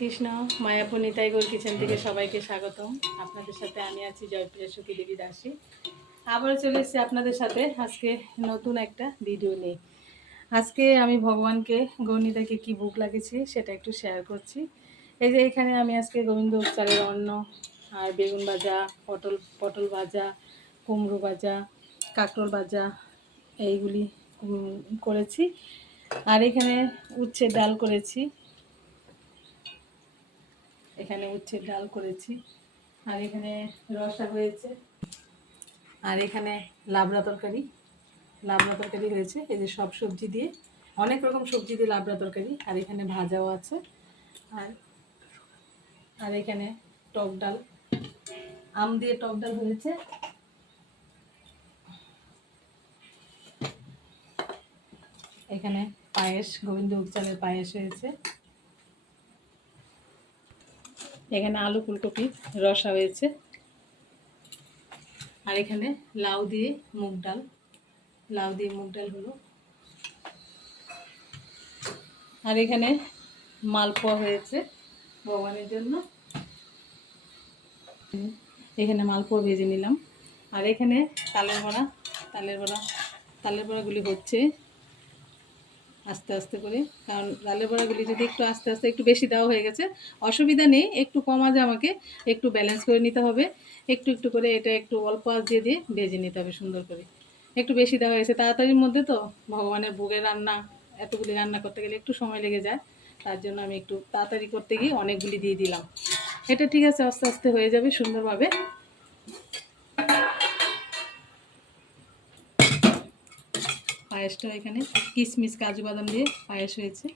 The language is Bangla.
কৃষ্ণ মায়াপুর নিতাই গৌর কিচেন থেকে সবাইকে স্বাগতম। আপনাদের সাথে আমি আছি জয়প্রিয়া সুখী দেবী দাসী। আবারও চলে এসেছি আপনাদের সাথে আজকে নতুন একটা ভিডিও নিয়ে। আজকে আমি ভগবানকে গৌরনিতাইকে কি ভোগ লাগিয়েছি সেটা একটু শেয়ার করছি। এই যে এখানে আমি আজকে গোবিন্দ চালের অন্ন আর বেগুন ভাজা, পটল ভাজা, কুমড়ো ভাজা, কাঁকরোল ভাজা এইগুলি করেছি। আর এখানে উচ্ছের ডাল করেছি, এখানে উচ্ছের ডাল করেছি, আর এখানে রসা হয়েছে, আর এখানে লাবড়া তরকারি হয়েছে। এই যে সব সবজি দিয়ে, অনেক রকম সবজি দিয়ে লাবড়া তরকারি, আর এখানে ভাজাও আছে, আর আর এখানে টক ডাল, আম দিয়ে টক ডাল হয়েছে। এখানে পায়েস, গোবিন্দভোগ চালের পায়েস হয়েছে। এখানে আলু ফুলকপি রসা হয়েছে, আর এখানে লাউ দিয়ে মুগ ডাল হলো, আর এখানে মালপোয়া হয়েছে ভগবানের জন্য। এখানে মালপোয়া ভেজে নিলাম, আর এখানে তালের বড়াগুলি হচ্ছে আস্তে আস্তে করে, কারণ তালের বড়াগুলি যদি একটু আস্তে আস্তে একটু বেশি দেওয়া হয়ে গেছে, অসুবিধা নেই, একটু কম আঁচে আমাকে একটু ব্যালেন্স করে নিতে হবে। একটু একটু করে এটা একটু অল্প আঁচ দিয়ে দিয়ে ভেজে নিতে হবে সুন্দর করে। একটু বেশি দেওয়া হয়েছে তাড়াতাড়ির মধ্যে, তো ভগবানের ভোগের রান্না, এতগুলি রান্না করতে গেলে একটু সময় লেগে যায়, তার জন্য আমি একটু তাড়াতাড়ি করতে গিয়ে অনেকগুলি দিয়ে দিলাম। এটা ঠিক আছে, আস্তে আস্তে হয়ে যাবে সুন্দরভাবে। পায়েসটা এখানে কিশমিশ কাজু বাদাম দিয়ে পায়েস হয়েছে।